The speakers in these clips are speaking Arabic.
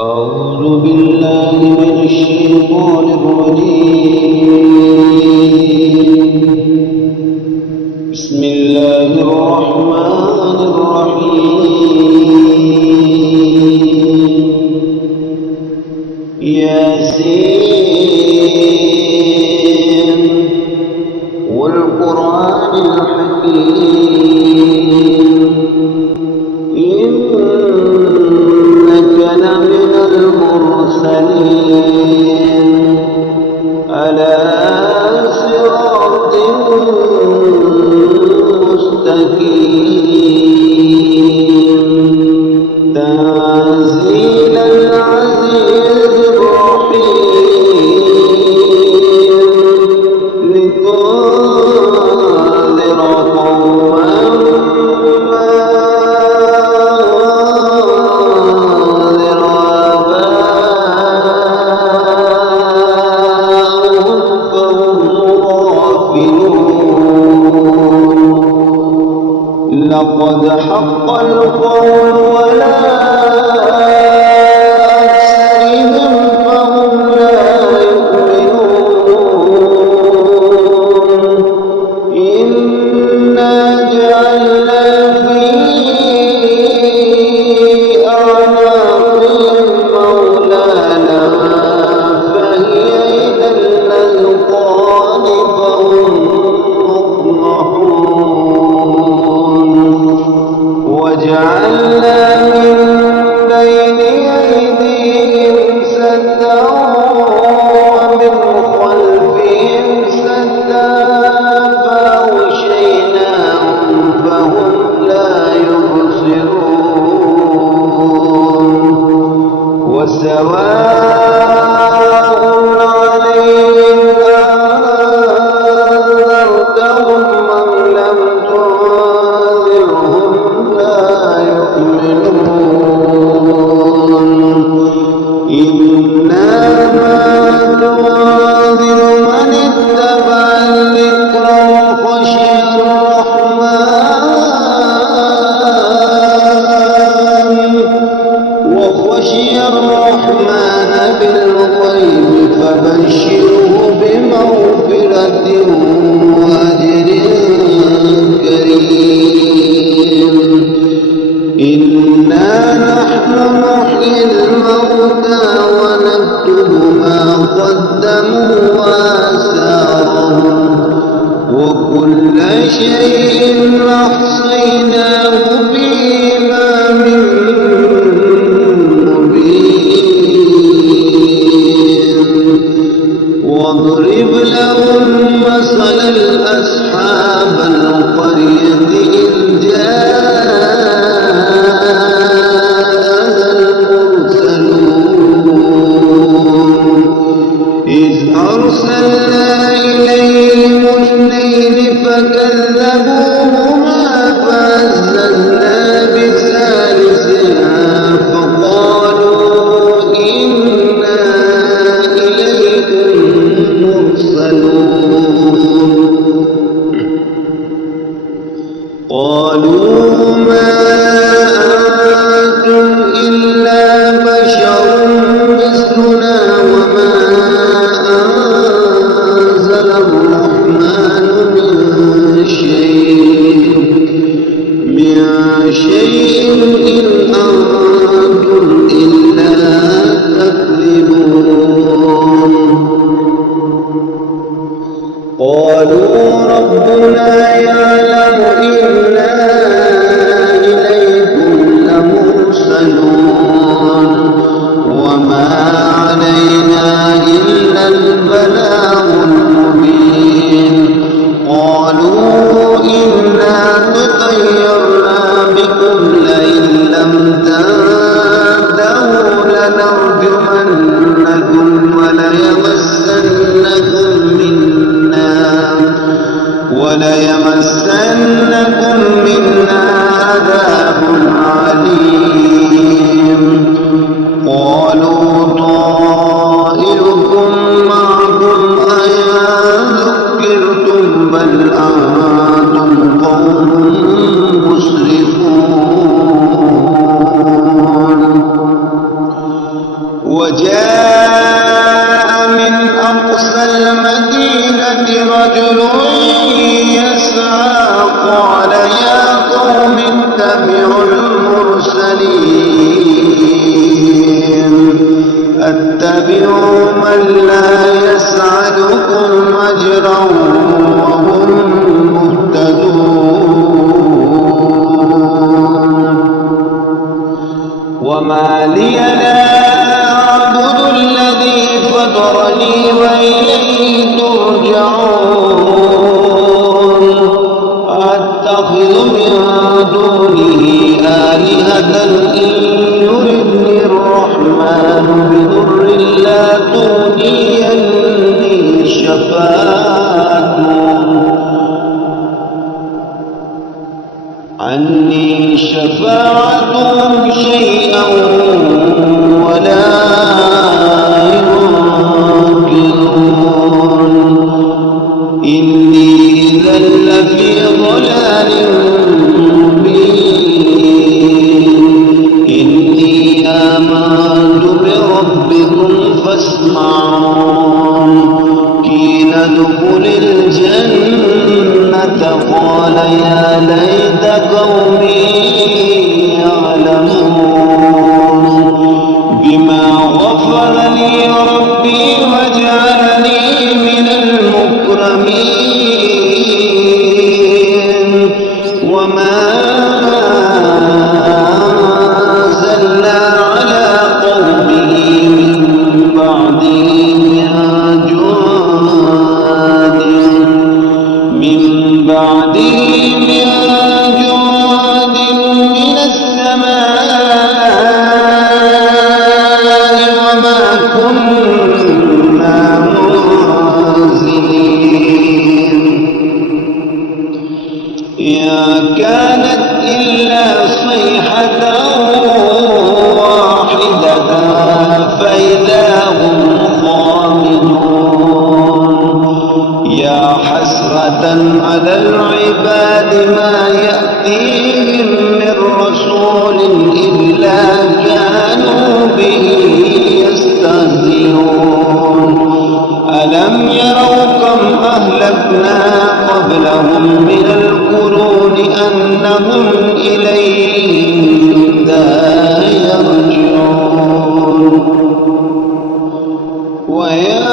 أعوذ بالله من الشيطان الرجيم. بسم الله الرحمن الرحيم. ياسين والقرآن الحكيم إنك لمن المرسلين على صراط مستقيم تنزيل العزيز الرحيم لتنذر قوما لقد حق القول ولا أكثرهم فهم لا يؤمنون. إنا جعلنا في أعناقهم أغلالا فهي إلى الأذقان فهم مقمحون. وجعلنا من بين أيديهم سدا ومن خلفهم سدا فأغشيناهم فهم لا يبصرون. وسواء عليهم أنذرتهم أم لم تنذرهم لا يؤمنون. إنما تنذر من اتبع الذكر وخشي الرحمن بالغيب فبشره بمغفرة وأجر كريم. إنا نحن نحيي الموتى ونكتب ما قدموا وآثارهم وكل شيء أحصيناه في إمام مبين. واضرب لهم مثل أصحاب القرية إذ جاءها المرسلون إذ أرسلنا إليهم اثنين فكذبوهما فعززنا بثالث فقالوا إنا إليكم مرسلون. قالوا ما أنتم إلا بشر مثلنا وما أنزل الرحمن من شيء إن أنتم إلا تكذبون. قالوا ربنا يعلم إنا إليكم لمرسلون وما علينا إلا البلاغ المبين. قالوا إنا تطيرنا بكم لئن لم تنتهوا لنرجمنكم وليمسنكم منا عذاب عليم. قالوا طائركم معكم أئن ذكرتم بل أنتم دونه آلهة إن يردني الرحمن بضر لا تغني عني شفاعتهم شيئا ولا ينقذون إني إذا لفي ضلال مبين إني آمنت بربكم فاسمعون قيل ادخل الجنة قال يا ليت قومي يعلمون بما غفر لي ربي وجعلني من المكرمين وما أنزلنا على قومه من بعده من جند من السماء وما كنا منزلين يا كانت إلا صيحة واحدة فإذا هم خامدون يا حسرة على العباد ما يأتيهم من رسول إلا كانوا به يستهزئون ألم يروا كم أهلكنا قبلهم من القرون أنهم إليهم لا يرجعون ويا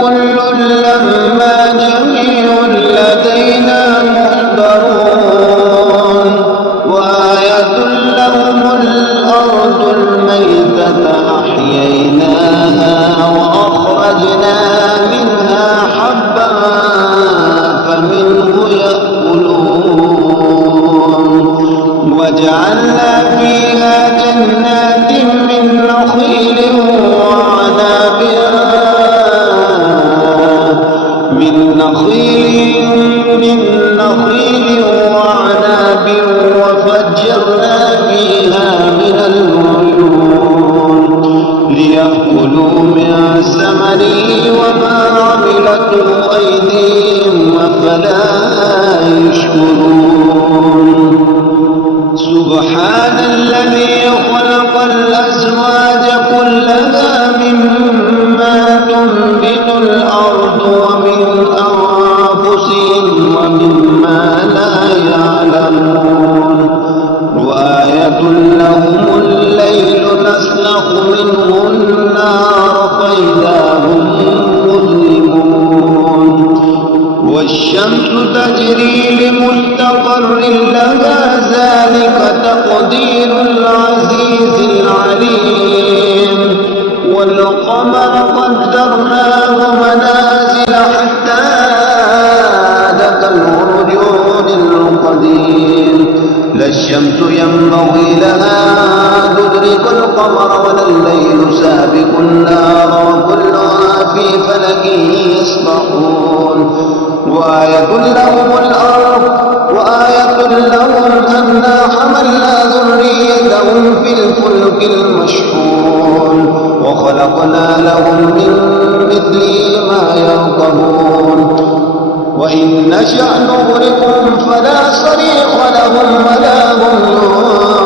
كل لما جميع لدينا محضرون وآية لهم الأرض الميتة أحييناها وأخرجنا منها حبا فمنه يأكلون وجعلنا فيها جنات من نخيل وعناب وعناب وفجرنا فيها من العيون ليأكلوا من ثمره وما عملته أيديهم أفلا يشكرون سبحان الذي خلق الأزواج كلها مما تنبت الأرض ومن أنفسهم ومما لا يعلمون وآية لهم الليل نسلخ منه النار فإذا هم مظلمون والشمس تجري لمستقر لها ذلك تقدير العزيز العليم والقمر قدرناه منازل حتى عاد كالعرجون القديم لا الشمس ينبغي لها تدرك القمر ولا الليل سابق النهار وكلها في فلك يسبحون وآية لهم الأرض وآية لهم أنا حملنا ذريتهم في الفلك المشحون وخلقنا لهم من مثله ما يركبون وإن نشأ نغرقهم فلا صريخ لهم ولا هم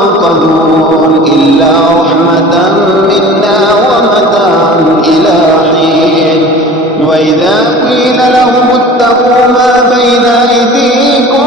ينقذون إلا رحمة منا ومتاعا إلى حين وإذا قيل لهم اتقوا ما بين أيديكم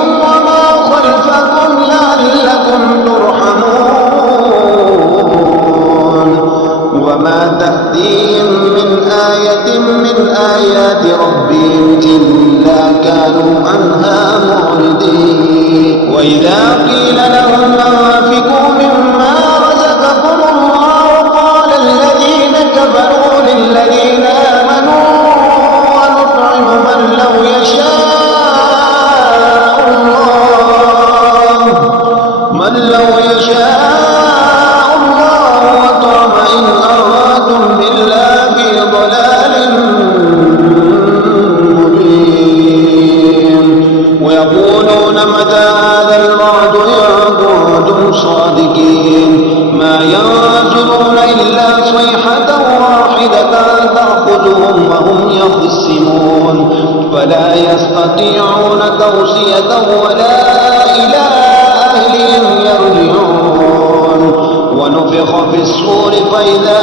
يقولون متى هذا الوعد إن كنتم صادقين ما ينظرون إلا صيحة واحدة تأخذهم وهم يخصمون فلا يستطيعون توصية ولا إلى أهلهم يرجعون ونفخ في الصور فإذا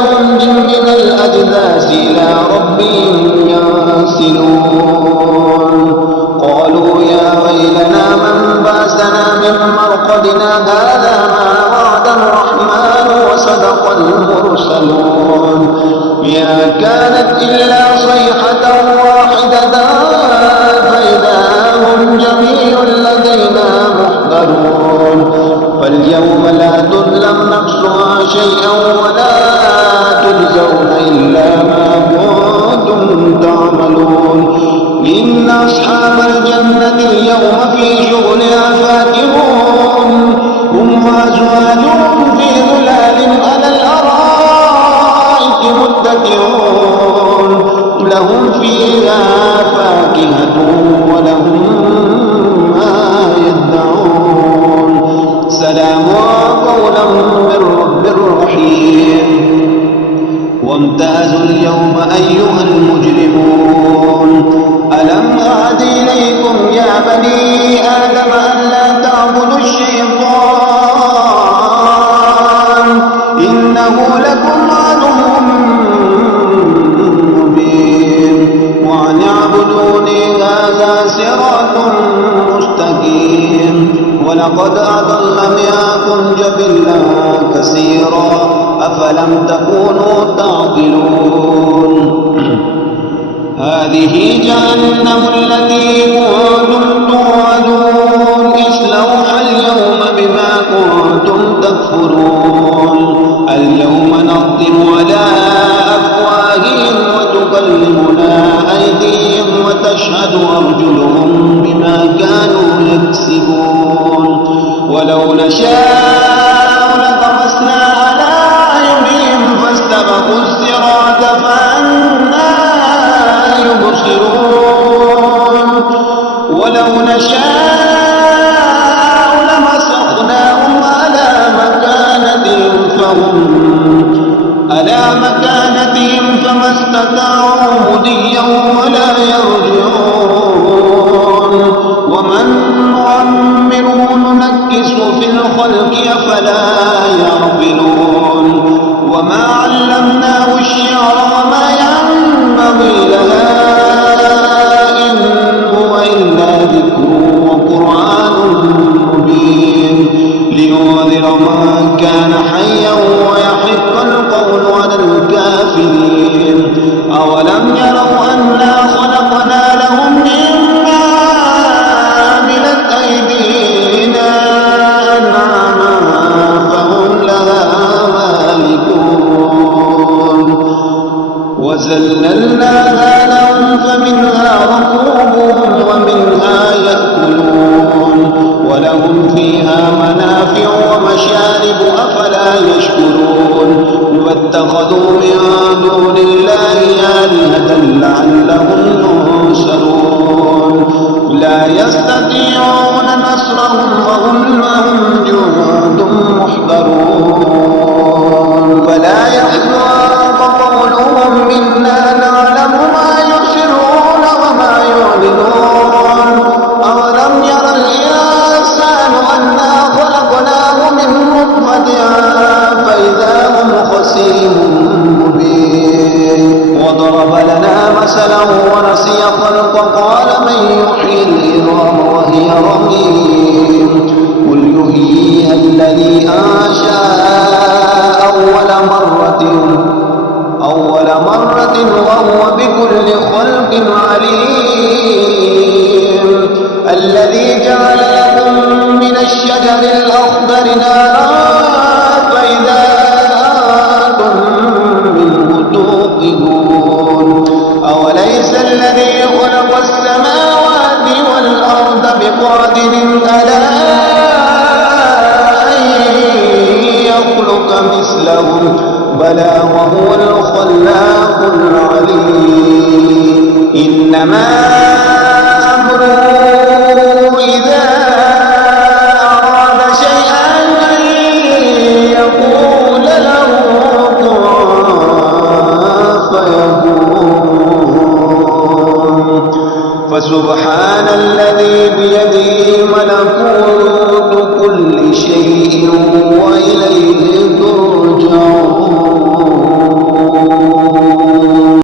هم من الأجداث إلى ربهم ينسلون قالوا يا ويلنا من بعثنا من مرقدنا هذا ما وعد الرحمن وصدق المرسلون ما كانت إلا صيحة واحدة فإذا هم جميع لدينا محضرون فاليوم لا تظلم نفسها شيئا ولا تجزون إلا ما كنتم تعملون إن أصحاب الجنة اليوم في شغلها فاكهون هم وأزواجهم في ظلال على الأرائك متكئون لهم فيها فاكهة ولهم ما يدعون سلام قولا من رب رحيم وامتازوا اليوم أيها المجرمون ألم أعد إليكم يا بني آدم ألا تعبدوا الشيطان إنه لكم عدو مبين وأن اعبدوني هذا صراط مستقيم ولقد أضل منكم جبلا كثيرا أفلم تكونوا تعقلون هذه جهنم التي كنتم توعدون اصلوها اليوم بما كنتم تكفرون اليوم نختم على أفواههم وتكلمنا أيديهم وتشهد أرجلهم بما كانوا يكسبون ولو نشاء لطمسنا على أعينهم فاستبقوا الصراط فأنى يبصرون ولو نشاء لمسخناهم على مكانتهم فما استطاعوا مضيا ولا يرجعون ومن نعمره ننكسه في الخلق أفلا يعقلون وما علمناه الشعر وما ينبغي لها إن هو إلا ذكر وقرآن مبين لينذر من كان حيا ويحق القول على الكافرين أولم يروا أنا خلقنا لهم مما عملت أيدينا أنعاما فهم لها مالكون وزللناها لهم فمنها ركوبهم ومنها يأكلون ولهم فيها منافع ومشارب أفلا يشكرون واتخذوا من دون الله آلهة لعلهم ينصرون لا يستطيعون نصرهم وهم لهم جند محضرون فلا يحزنك قولهم إنا نعلم ما يسرون وما يعلنون أولم ير الإنسان أنا خلقناه من نطفة فإذا هم خصيم مبين وضرب لنا مثلا ونسي خلقه قال من يحيي العظام وهي رميم قل يحييها الذي أنشأها أول مرة وهو بكل خلق عليم الذي جعل لكم من الشجر الأخضر نارا فإذا أنتم منه توقدون أوليس الذي خلق السماوات والأرض بقادر على أن يخلق مثلهم بلى وهو الخلاق العليم إن إنما أمره إذا أراد شيئا أن يقول له كن فيكون. فسبحان الذي بيده ملكوت كل شيء